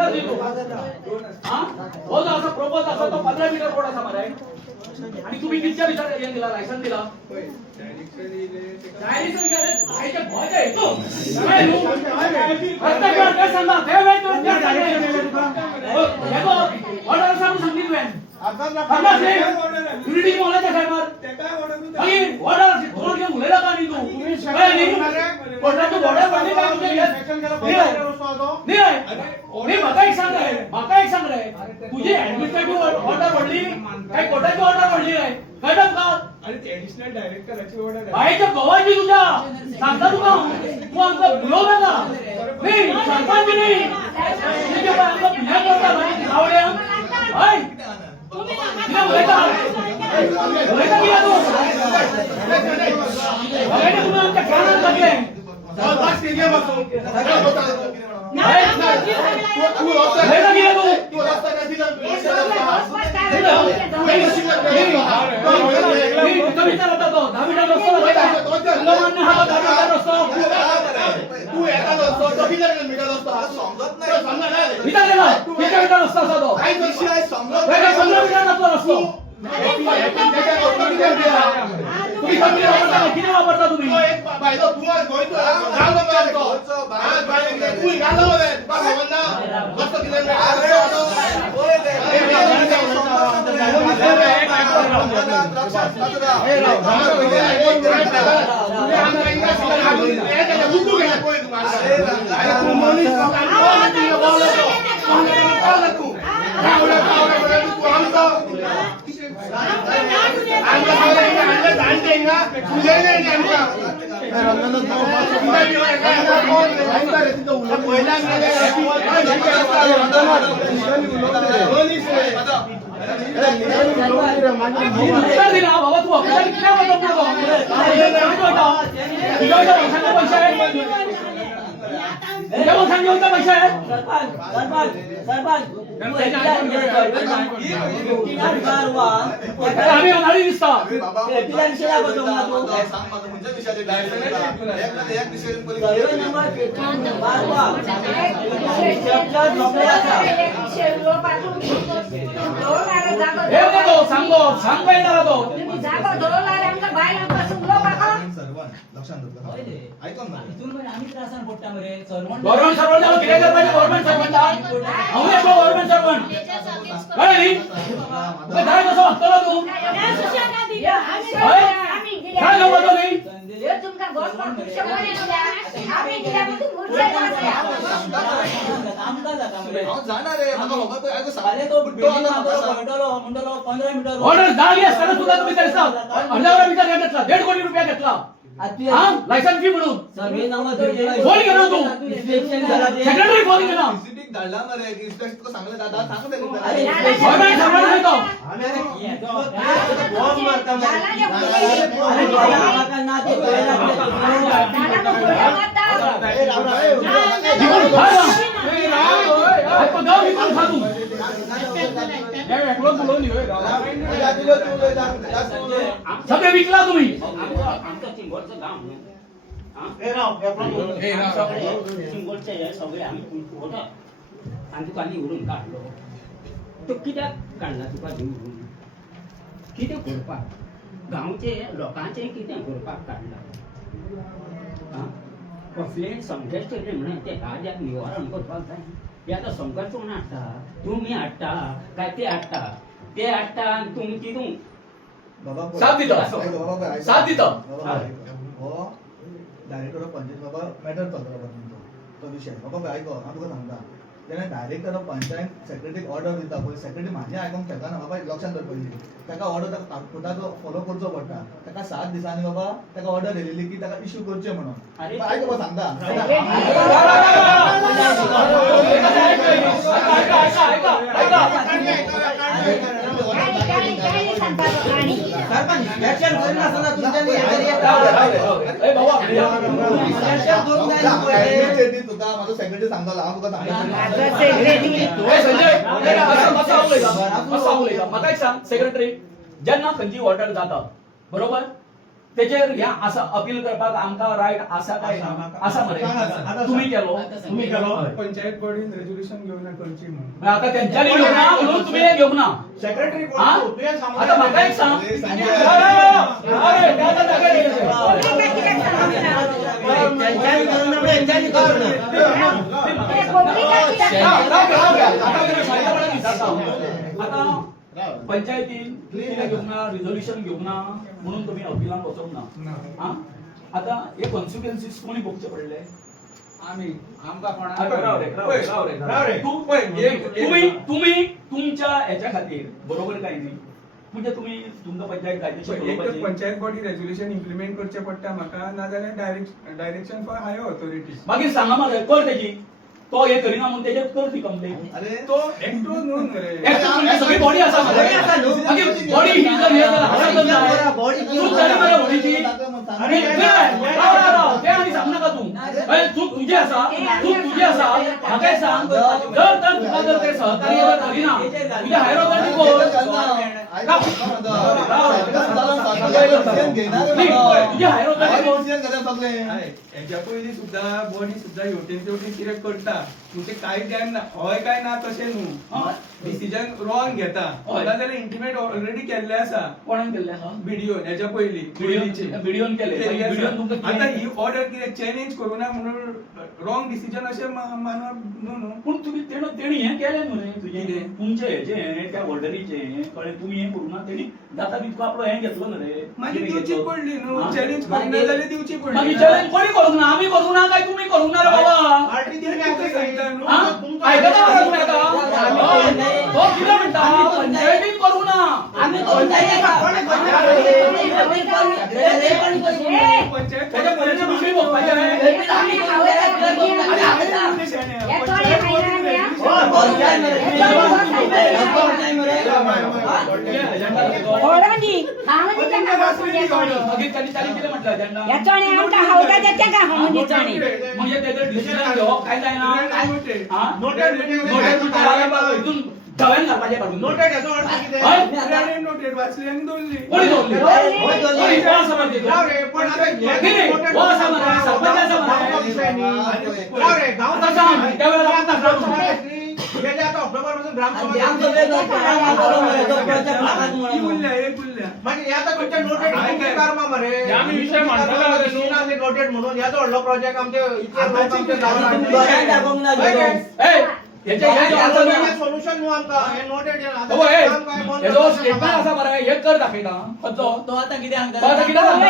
उत्तर दिलो हां हो जो असा प्रपोज असा तो 15 मीटर रोड असा मरे आणि तुम्ही किती विचार हे दिला लायसन दिला डायरेक्ट गेले आयच्या भोयच्या येतो काय नु प्रत्येक काय सांगा ते वेळ तो त्या हो हेगो ऑर्डर सांगितलं युनिटी बोलायचं साहेबार आणि ऑर्डर कोण घेऊन उलेला का नाही तू काय नाही कोर्टाचं ऑर्डर वाढली का नाही माका एक सांग रे तुझी ऍडमिनिस्ट्रेटिव्ह ऑर्डर वाढली काय कोर्टाची ऑर्डर वाढली आहे कळलं का आणि ते ऍडिशनल डायरेक्टरची ऑर्डर आहे बाईच्या गवाची तुझ्या सांगता तुका तू आमका बोलव नका नाही सरपंच नाही तुझ्या आमका बिना करता नाही आवड्या हाय तुम्ही बोलायचा किया तू बघायला तुम्ही आमच्या कानात लागले बस ठीक आहे बसू नाही तू रस्ता किया तू रस्ता नाही दिला कविता होता तो 10 मीटर रस्ता लोकांना हा 10 मीटर रस्ता तू एका रस्ता किती मीटर रस्ता समजत नाही समजा नाही विचारलेला किती मीटर रस्ता असा तो काय विषय आहे समजत वेगळा 15 मीटर रस्ता असतो तुम्ही कमी वापरता किती वापरता तुम्ही एक बायलो तुम्हाला गोयतो गाव करतो हा बाय तू गाव मध्ये बाबा मस्त किलोमीटर ओय दे बाबा तू पैसा आहे आम्ही अनाडी दिसता सांगो सांग पाहिजे तो गव्हर्नमेंट सर्वंट किती पाहिजे गव्हर्नमेंट सर्वंट गव्हर्नमेंट सर्वंट काय नाही काय कसं वागतो तू काय नव्हतं नाही ऑर्डर झाली असताना सुद्धा तुम्ही त्याचा अर्ध्यावर विचार घेतला 1.5 कोटी रुपया घेतला लायसन फी म्हणून फोन केला तू सेक्रेटरी फोन केला सगळे विकला तुम्ही उडून काढलो तो कित्याक काढला तुका घेऊन किती करपाक गांवचे लोकांचे किती करपाक काढला कसले संघर्ष केले म्हणून ते राज्यात निवारण करपाक जाय ते आता संघर्ष कोण हाडटा तुम्ही हाडटा काय ते हाडटा तुम्ही तितून साथ दिता डायरेक्टर ऑफ पंचायत बाबा मॅटर चलता तो विषय बाबा आयको हांव तुका सांगता तेणे डायरेक्टर ऑफ पंचायत सेक्रेटरीक ऑर्डर दिता पळय सेक्रेटरी म्हाजे आयकोंक शकना बाबा लक्षांत दवरपाची ताका ऑर्डर कोर्टाचो फॉलो करचो पडटा ताका 7 दिसांनी बाबा ताका ऑर्डर येयलेली की ताका इश्यू करचे म्हणून आयको बाबा सांगता सेक्रेटरी सांगतालो हांव तुका सांगता सेक्रेटरी जेन्ना खंयची ऑर्डर जाता बरोबर तेचेर ह्या असं अपील करपाक आमकां रायट आसा काय आसा मरे तुम्ही केलो पंचायत बॉडीन रेझोल्युशन घेऊन करची म्हणून पण आता त्यांच्यानी घेऊन ना म्हणून तुम्ही हे घेऊन ना सेक्रेटरी हा? आता म्हाका एक सांग अरे, त्या आता जाग्यार येयले. आता पंचायतीन कितें घेवंक ना रिझोल्युशन घेवंक ना म्हणून तुम्ही अपिलांक वचोंक ना हा? आता हे कॉन्सिक्वेन्सीस कोणी भोगचे पडले आम्ही आमकां आता राव रे, राव रे, राव रे, राव रे. तुम्ही तुमच्या ह्याच्या खातीर बरोबर काय नाही म्हणजे तुम्ही तुमचं पंचायत कायदेशीर एक बरोवपाची. पंचायत बॉडी रेझोल्युशन इम्प्लिमेंट करचे पडटा म्हाका नाजाल्यार डायरेक्शन फॉर हायर ऑथॉरिटीज मागीर सांगा मरे कर तेजी तो हे करिना म्हणून तेजेर कर ती कंप्लेंट अरे तो एकटो न्हू रे एकटो म्हणजे सगळी बॉडी आसा मरे मागीर बॉडी ही जर हे जर हाडत जाय चूक जाली मरे बॉडीची आणि ते आनी सांग नाका तू अरे चूक तुझी आसा म्हाका एक सांग जर तर तुका जर ते सहकार्य जर करिना तुझ्या हायर ऑथॉरिटी कोण तुझ्या हायर ऑथॉरिटी कोण हेच्या पयलीं सुद्धा बॉडी सुद्धा हेवटेन तेवटेन कितें करता म्हणजे काय ध्यान हय काय ना तशें न्हू डिसिजन रॉंग घेता नाजाल्यार इंटिमेट ऑलरेडी केल्ले आसा कोणान केल्ले व्हिडिओन हेच्या पयलीं व्हिडिओन केले व्हिडिओन तुमकां आता ही ऑर्डर कितें चॅलेंज करूं ना म्हणून रॉंग डिसिजन अशें मानप न्हू पण तुम्ही तेणी हे केलें न्हू रे तुजें कितें? तुमचें हेचें त्या ऑर्डरीचें कळ्ळें तुमी हें करूं ना तेणी जाता तितको आपलो हें घेतलो न्हू रे मागीर कितें दिवची घेतलो? पडली न्हू हा? चॅलेंज करूं ना जाल्यार दिवची पडली मागीर चॅलेंज कोणी करूंक ना आमी करूंक ना काय तुम्ही करूंक ना रे बाबा सांगता न्हू हा? आयकता मरे तुम्ही आता तो कितें म्हणटा पंचायतीन करूंक ना त्याच्या पयलींचे दुसरी भोगपाचें मागीर त्यांनी कितें म्हटलं एजेंडा म्हणजे तेजो डिसिजन घेवप काय जायना हा? नोटेड हितून धव्यान घालपाचें काडून नोटेड याचो अर्थ कितें हय? नोटेड वाचली आनी दवरली कोणी दवरली? कोणी? कोण आसा मरे राव तितून? रे पण आता हे नाही, नाही. नोटेड हो असा मरे, सरपंच असा मरे. गावचा विषय नाही. राव रे गाव आता सांग, त्यावेळेला आता आपण ग्रामसभा सांगू. घेतली गेल्या आता ऑक्टोबर पासून ग्रामसभा ही उरल्या एक उरल्या म्हणजे याचा तुमच्या नोटेड काय? कर्मा मरे आम्ही विषय मांडला नोटेड म्हणून याचा व्हडलो प्रोजेक्ट आमचे इतके लोक आताची आमच्या किती याचे हे जे आसा ना, सोल्युशन न्हू आमकां हे नोटेड हो, हे, हेजो स्टेटमेंट आसा मरे हे कर दाखयता खंयचो? तो आता कितें तो आतां कितें सांगता?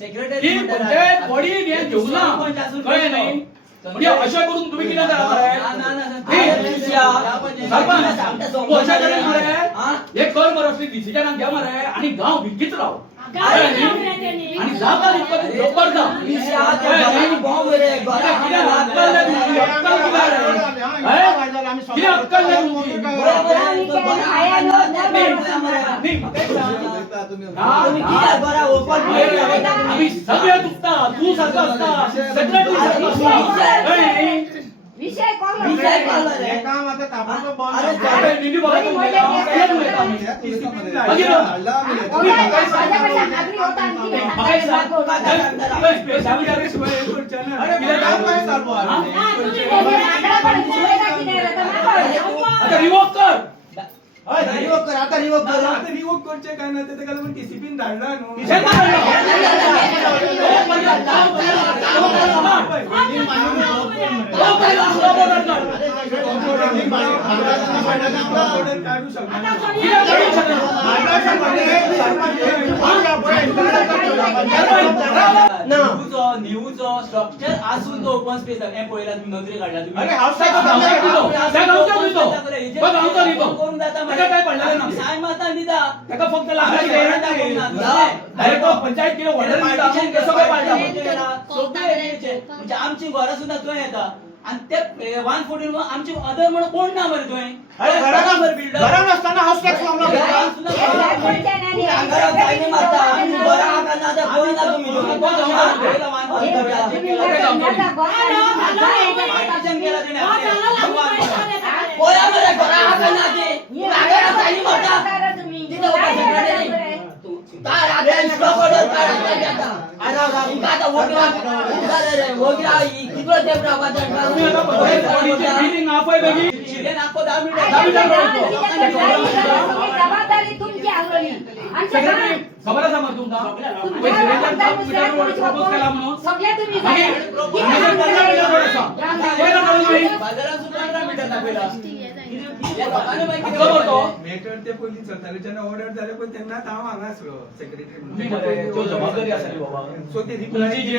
सेक्रेटरी की पंचायत बॉडी हे घेऊन ना कळ्ळें न्ही म्हणजे अशें करून तुम्ही कितें करा मरे सरपंच तूं अशें करेन मरे हे कर मरे असली डिसिजनाक घे मरे आणि गांव भिकीच राव कळ्ळें न्ही? आणि जाता तितको ते लोकर जा कळ्ळें न्ही? कितें अक्कल नाही तुमची? अक्कल कितें रे? हय? कितें अक्कल नाही तुमची? न्ही, म्हाका एक सांग. आम्ही सगळे चुकता तू सारखा असता सेक्रेटरी सारखा असता कळ्ळें न्ही? विषय हे काम आता ताबडतोब बंद अरे, करा. अरे, निधी बघा तुम्ही. केलं तुम्ही काम. अरे पण काम काय चालू आहे आता रिवोक कर आता रिवोक कर आता रिवोक करचे काय ना ते कारण टीसीपीन धाडला न्हू हे ऑर्डर काढू न्यूजो स्ट्रक्चर आसून तो ओपन स्पेस हे पळयला तुम्ही नोंदणी काढला तुम्ही अरे हाऊस काय पडलेलं ना साय माता दिता त्याका फक्त डायरेक्ट पंचायत किलो ऑर्डर दिता सगळं पाडला म्हणजे आमची घरा सुद्धा थंय येता आणि ते 114 आमची अदर म्हणून कोण ना मरे थंय अरे घरा नसताना हाऊस टॅक्स काय तुम्ही आता बॉडीची फिलिंग आपण बघी शिले नाको 10 मिनिट जबाबदारी तुमची आग्रही सेक्रेटरी खबर आसा मग तुमका प्रपोज केला म्हणून सगळे तुम्ही मागीर मॅनेजर 15 मिनिटां वर आसा पयला कळून नाही बाजारात सुद्धा 15 मिनिटां दाखयला लोकांनी माहिती खबर तो मॅटर ते पयलीं चलताले जेन्ना ऑर्डर जाले पळय तेन्नाच हांव हांगा आसलो सेक्रेटरी तुम्ही मरे तो जबाबदारी आसा रे बाबा सो ते तुमची जी